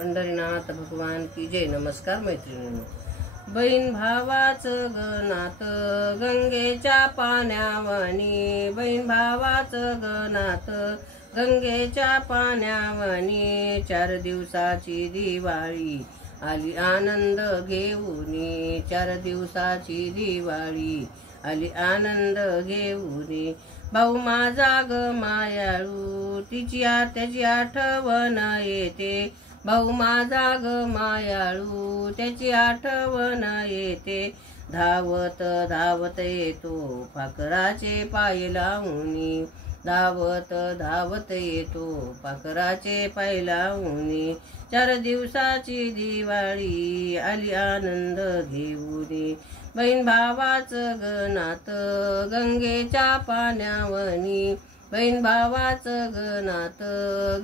पंढरीनाथ भगवान की जय। नमस्कार मैत्रिणींनो, बहीण भावाचं गणात गंगेच्या पाण्यावानी, बहीण भावाचं गणात गंगेच्या पाण्यावानी, 4 दिवसाची दिवाळी आली आनंद घेऊनी, 4 दिवसाची दिवाळी आली आनंद घेऊनी। भाऊ माझा ग मायाळू, त्याची आठवण येते, भाऊ माझा ग मायाळू, त्याची आठवण येते। धावत धावत येतो पाखराचे पाय लावूनी, धावत धावत येतो पाखराचे पाय लावूनी, 4 दिवसाची दिवाळी आली आनंद घेऊनी। बहीण भावाचं गणात गंगेच्या पाण्यावनी, बहीण भावाचं गणात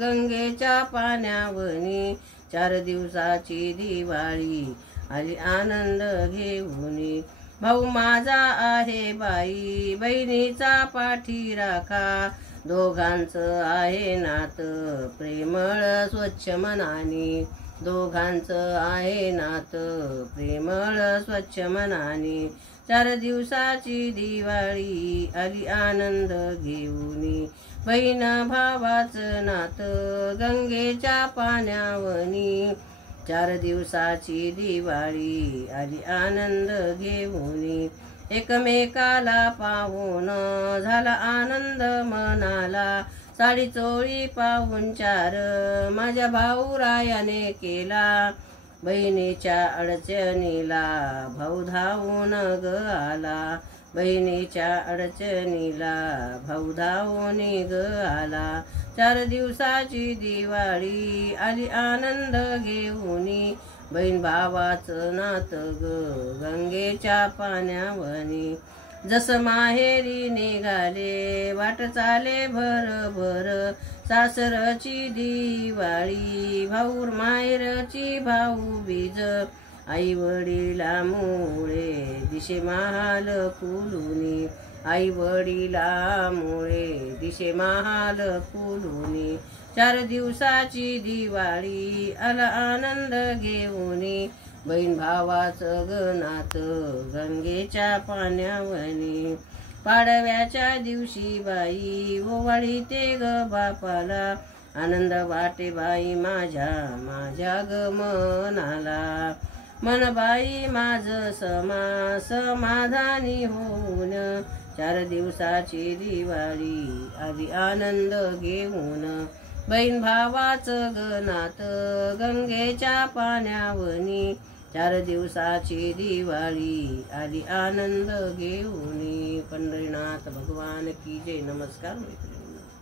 गंगेच्या पाण्यावनी, 4 दिवसाची दिवाळी आली आनंद घेऊनी। भाऊ माझा आहे बाई, बहिणीचा पाठी राखा, दोघांचं आहे नात प्रेमळ स्वच्छ मनानी, दोघांचं आहे नात प्रेमळ स्वच्छ मनानी, 4 दिवसाची दिवाळी आली आनंद घेऊनी। बहीण भावाचं नात गंगेच्या पाण्यावनी, 4 दिवसाची दिवाळी आली आनंद घेऊनी। एकमेकाला पाहून झाला आनंद मनाला, साडी चोळी पाहून 4 माझ्या भाऊरायाने केला, बहिणीच्या अडचणीला भाऊ धावून ग आला, बहिणीच्या अडचणीला भाऊ धावून ग आला, 4 दिवसाची दिवाळी आली आनंद घेऊनी। बहीण भावाचं नात ग गंगेच्या पाण्यावनी, जसं माहेरी निघाले वाट चाले भर भर, सासरची दिवाळी भाऊर माहेरची भाऊबीज, आई वडिलामुळे दिशे महाल फुलुनी, आई वडिलामुळे दिशे महाल फुलुनी, 4 दिवसाची दिवाळी आला आनंद घेऊनी। बहीण भावाचं गणात गंगेच्या पाण्यावनी, पाडव्याच्या दिवशी बाई ओवाळीते ग बापाला, आनंद वाटे बाई माझ्या ग मनाला, मन बाई माझं समाधानी होऊन, 4 दिवसाची दिवाळी आली आनंद घेऊन। बहीण भावाचं गणात गंगेच्या पाण्यावनी, 4 दिवसाची दिवाळी आली आनंद घेऊनी। पंढरीनाथ भगवान की जय। नमस्कार मैत्री।